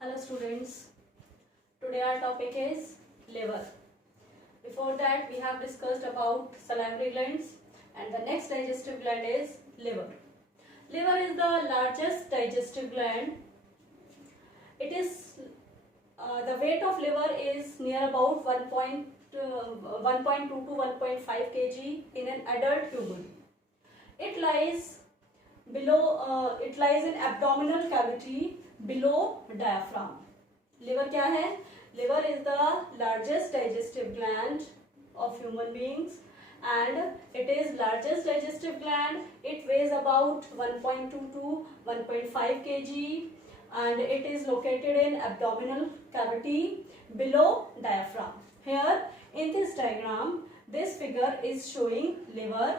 Hello students, today our topic is liver. Before that we have discussed about salivary glands and the next digestive gland is liver. Liver is the largest digestive gland. It is the weight of liver is near about 1.2 to 1.5 kg in an adult human. It lies in abdominal cavity below diaphragm. Liver क्या है? Liver is the largest digestive gland of human beings and it is largest digestive gland. It weighs about 1.2 to 1.5 kg and it is located in abdominal cavity below diaphragm. Here in this diagram, this figure is showing liver.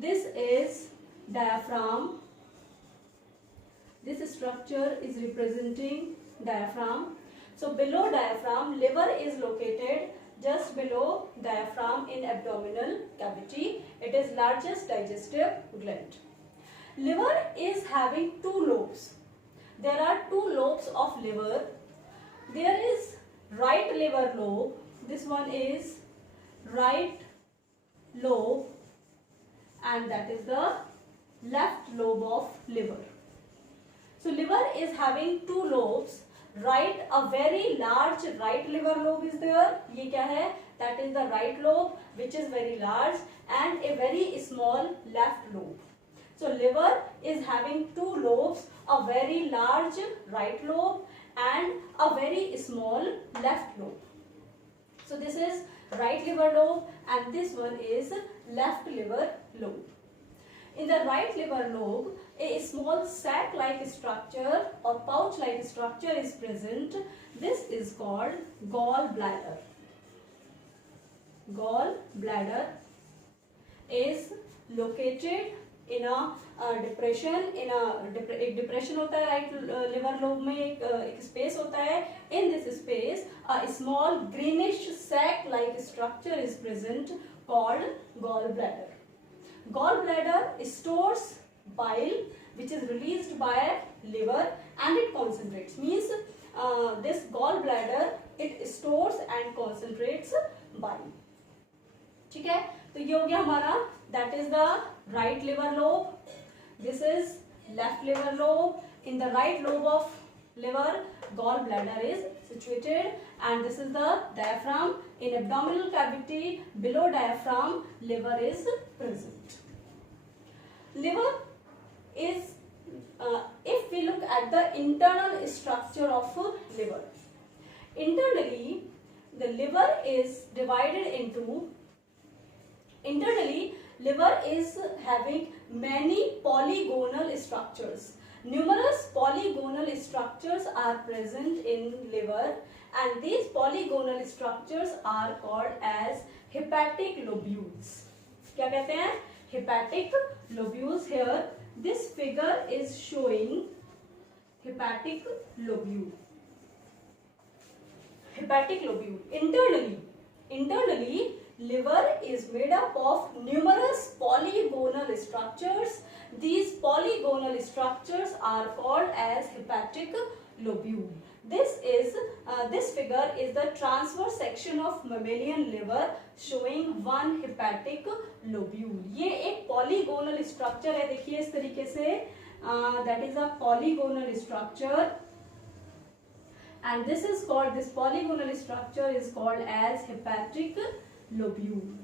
This is diaphragm. This structure is representing diaphragm. So below diaphragm, liver is located just below diaphragm in abdominal cavity. It is largest digestive gland. Liver is having two lobes. There are two lobes of liver. There is right liver lobe. This one is right lobe and that is the left lobe of liver. So liver is having two lobes. Right, a very large right liver lobe is there. ये क्या है? That is the right lobe, which is very large, and a very small left lobe. So liver is having two lobes, a very large right lobe and a very small left lobe. So this is right liver lobe and this one is left liver lobe. In the right liver lobe, a small sac-like structure or pouch-like structure is present. This is called gallbladder. Gallbladder is located in a depression. एक depression होता है right liver lobe में एक space होता है. In this space, a small greenish sac-like structure is present called gallbladder. Gallbladder stores bile which is released by liver and it concentrates. Means this gallbladder it stores and concentrates bile. ठीक है, तो ये हो गया हमारा that is the right liver lobe. This is left liver lobe. In the right lobe of liver, gallbladder is situated and this is the diaphragm. In abdominal cavity below diaphragm, liver is present. Liver is, if we look at the internal structure of liver, internally the liver is divided into, internally liver is having many polygonal structures. Numerous polygonal structures are present in liver and these polygonal structures are called as hepatic lobules. क्या कहते हैं? Hepatic lobules. Here this figure is showing hepatic lobule. Hepatic lobule. Internally liver is made up of numerous polygonal structures. These polygonal structures are called as hepatic lobule. This figure is the transverse section of mammalian liver showing one hepatic lobule. ये एक polygonal structure है, देखिए इस तरीके से, that is a polygonal structure and this polygonal structure is called as hepatic lobule.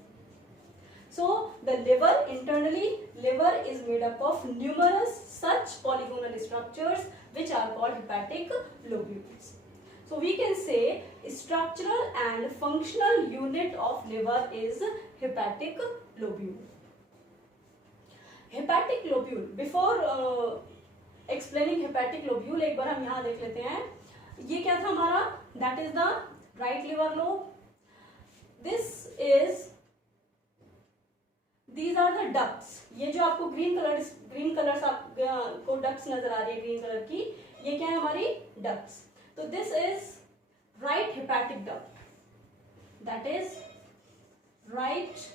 So the liver, internally liver is made up of numerous such polygonal structures which are called hepatic lobules. So we can say structural and functional unit of liver is hepatic lobule. Hepatic lobule. Before explaining hepatic lobule, एक बार हम यहाँ देख लेते हैं. ये क्या था हमारा? That is the right liver lobe. These are the ducts. ये जो आपको green colors आपको ducts नजर आ रही है green color की, ये क्या है हमारी ducts. So this is right hepatic duct. That is right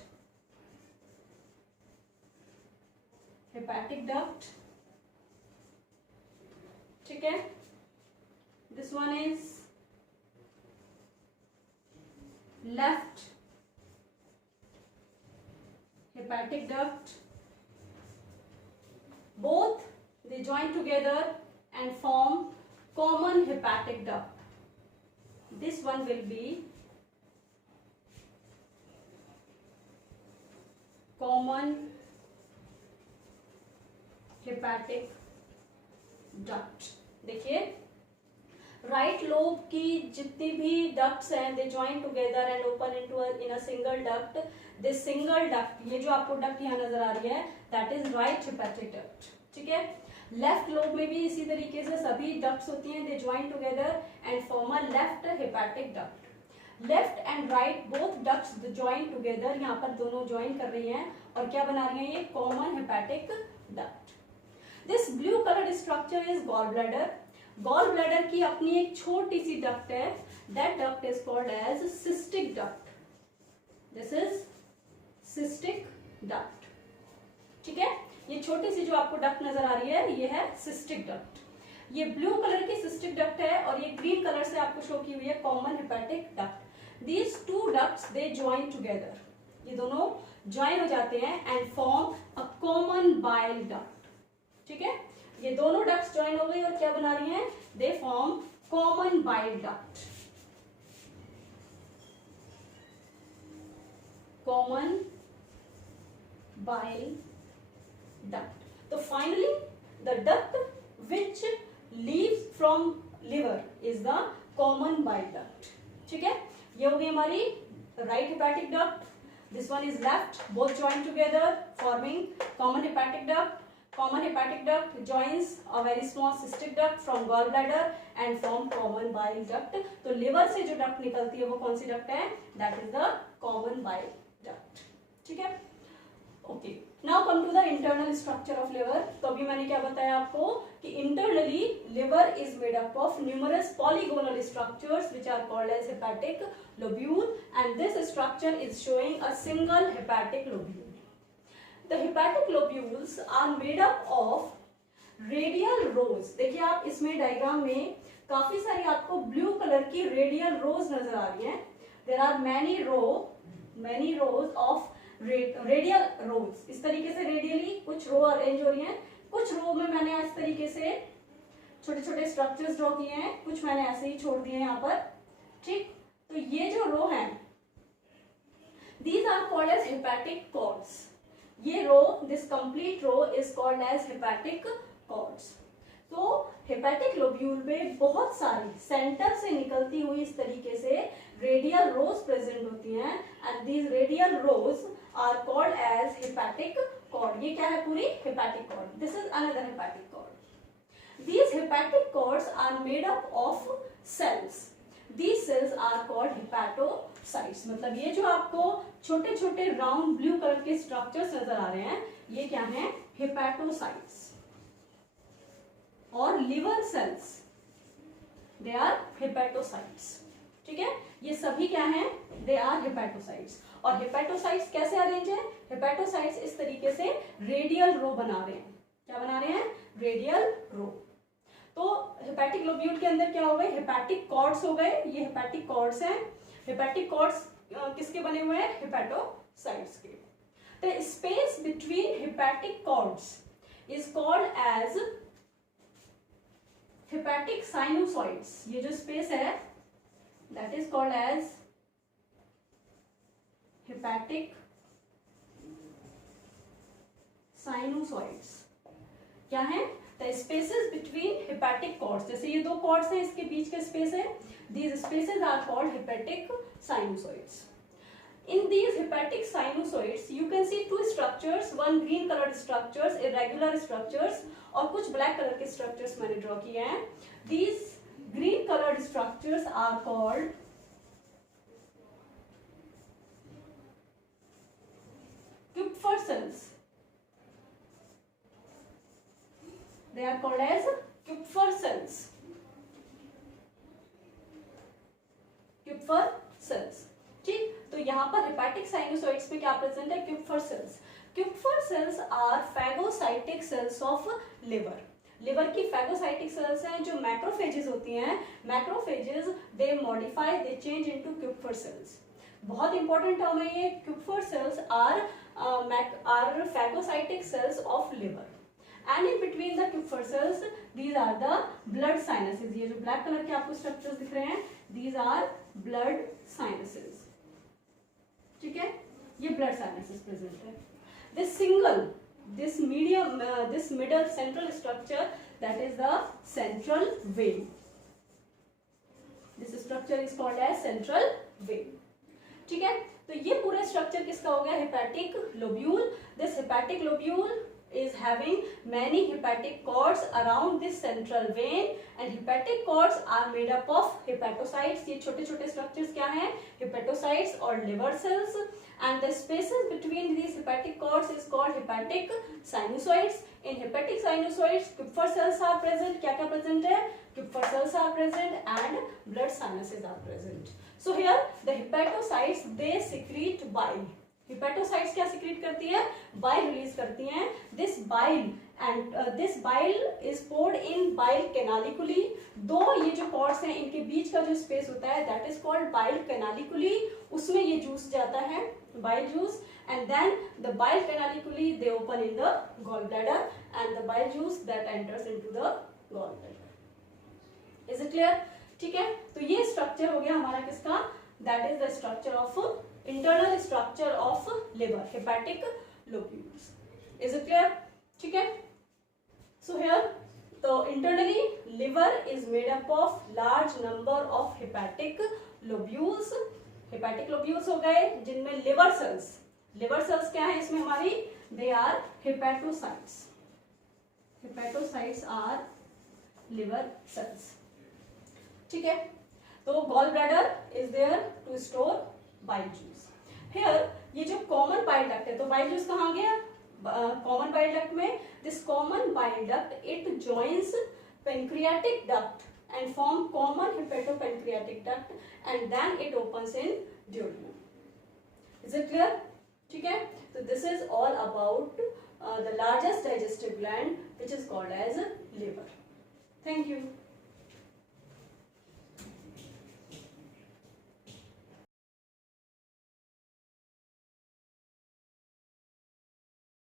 hepatic duct. ठीक है, this one is left hepatic duct. Both they join together and form common hepatic duct. This one will be common hepatic duct. देखिए right lobe की जितनी भी डक्ट्स हैं they join together and open into in a single duct. This single duct, ये जो आपको डक्ट यहाँ नजर आ रही है that is right hepatic duct. ठीक है. लेफ्ट लोब में भी इसी तरीके से सभी डक्ट्स होती हैं, they join together and form a left hepatic duct. Left and right both ducts join together, यहाँ पर दोनों ज्वाइन कर रही हैं और क्या बना रही हैं ये common hepatic duct. This blue coloured structure is gall bladder. Gall bladder की अपनी एक छोटी सी डक्ट है, that duct is called as cystic duct. This is cystic duct. ठीक है. ये छोटी सी जो आपको डक्ट नजर आ रही है ये है सिस्टिक डक्ट. ये ब्लू कलर की सिस्टिक डक्ट है और ये ग्रीन कलर से आपको शो की हुई है common hepatic duct. These two ducts they join together, ये दोनों ज्वाइन हो जाते हैं and form a common bile duct. ठीक है. ये दोनों डक्ट्स ज्वाइन हो गई और क्या बना रही हैं, they form common bile duct. Common bile duct. So finally the duct which leaves from liver is the common bile duct. ठीक है. ये हो गई हमारी right hepatic duct. This one is left, both join together forming common hepatic duct. Common hepatic duct joins a very small cystic duct from gallbladder and form common bile duct. तो liver से जो duct निकलती है वो कौन सी duct है, that is the common bile duct. ठीक है. Okay. Now come to the internal structure of liver. तो अभी मैंने क्या बताया आपको कि internally liver is made up of numerous polygonal structures which are called as hepatic lobule and this structure is showing a single hepatic lobule. The hepatic lobules are made up of radial rows. देखिए आप इसमें diagram में काफी सारी आपको blue colour की radial rows नजर आ रही हैं. There are many rows of radial rows. इस तरीके से रेडियली कुछ रो अरेंज हो रही हैं, कुछ रो में मैंने इस तरीके से छोटे छोटे स्ट्रक्चर्स ड्रॉ किए हैं, कुछ मैंने ऐसे ही छोड़ दिए यहाँ पर. ठीक. तो ये जो रो हैं these are called as hepatic cords. ये row, this complete row is called as hepatic cords. तो हेपेटिक लोब्यूल में बहुत सारी सेंटर से निकलती हुई इस तरीके से रेडियल रोज प्रेजेंट होती हैं and these radial rows are called as hepatic cord. ये क्या है, पूरी hepatic cord. This is another hepatic cord. These hepatic cords are made up of cells. These cells are called hepatocytes. मतलब ये जो आपको छोटे छोटे राउंड ब्लू कलर के स्ट्रक्चर्स नजर आ रहे हैं ये क्या हैं, हेपेटोसाइट्स. और liver cells they are hepatocytes. ठीक है. ये सभी क्या हैं, दे आर हेपेटोसाइट्स. और हेपेटोसाइट्स कैसे अरेंज है, हेपेटोसाइट्स इस तरीके से रेडियल रो बना रहे हैं. क्या बना रहे हैं, रेडियल रो. तो हेपेटिक लोब्यूल के अंदर क्या हो गए, हेपेटिक कॉर्ड्स हो गए. ये हेपेटिक कॉर्ड्स हैं. हेपेटिक कॉर्ड्स किसके बने हुए हैं, हेपेटोसाइट्स के. The space between hepatic cords is called as hepatic sinusoids. ये जो स्पेस है that is called as hepatic sinusoids. क्या है, the spaces between hepatic cords. जैसे ये दो कॉर्ड्स हैं इसके बीच का स्पेस है, these spaces are called hepatic sinusoids. In these hepatic sinusoids, you can see two structures, one green colored structures, irregular structures, और कुछ black color के structures मैंने draw किए हैं. These green colored structures are called Kupffer cells. They are called as Kupffer cells. Kupffer cells. ठीक. तो यहाँ पर हेपेटिक साइनोसॉइड्स में क्या प्रेजेंट है, Kupffer cells. Kupffer cells are phagocytic cells of liver. Liver की फैगोसाइटिक सेल्स हैं जो मैक्रोफेजेस होती हैं, macrophages they modify, they change into Kupffer cells. बहुत इंपॉर्टेंट टर्म है ये। Kupffer cells are phagocytic cells of liver, and in between the Kupffer cells these are the blood sinuses. ये जो black colour के आपको स्ट्रक्चर्स दिख रहे हैं, दीज आर ब्लड साइनसेस। ठीक है, ये ब्लड साइनसेस प्रेजेंट है। this middle central structure, that is the central vein. This structure is called as central vein. ठीक है, तो ये पूरा स्ट्रक्चर किसका हो गया? Hepatic lobule. This hepatic lobule is having many hepatic cords around this central vein, and hepatic cords are made up of hepatocytes. ये छोटे छोटे structures क्या हैं? Hepatocytes और liver cells, and the spaces between these hepatic cords is called hepatic sinusoids. In hepatic sinusoids Kupffer cells are present. क्या क्या present है? Kupffer cells are present and blood sinuses are present. So here the hepatocytes, they secrete bile. Hepatocytes क्या secrete करती है? Bile release करती हैं। This bile is poured in bile canaliculi. दो ये जो कॉर्ड्स हैं इनके बीच का जो स्पेस होता है that is called bile canaliculi, उसमें ये जूस जाता है, bile juice, and then the bile canaliculi they open in the gall bladder and the bile juice that enters into the gall bladder. Is it clear? ठीक है, तो ये structure हो गया हमारा किसका? That is the structure of internal structure of liver, hepatic lobules. Is it clear? ठीक है, so here so internally liver is made up of large number of hepatic lobules. hepatic lobules हो गए जिनमें liver cells क्या है इसमें हमारी? they are hepatocytes. hepatocytes are liver cells. ठीक है, तो gall bladder is there to store bile juice. Here ये जो कॉमन बाइल डक्ट है, तो बाइल जूस कहाँ गया? कॉमन बाइल डक्ट में। This common bile duct it joins pancreatic duct and form common hepatopancreatic duct and then it opens in duodenum. Is it clear? ठीक है, तो this is all about the largest digestive gland which is called as liver. Thank you.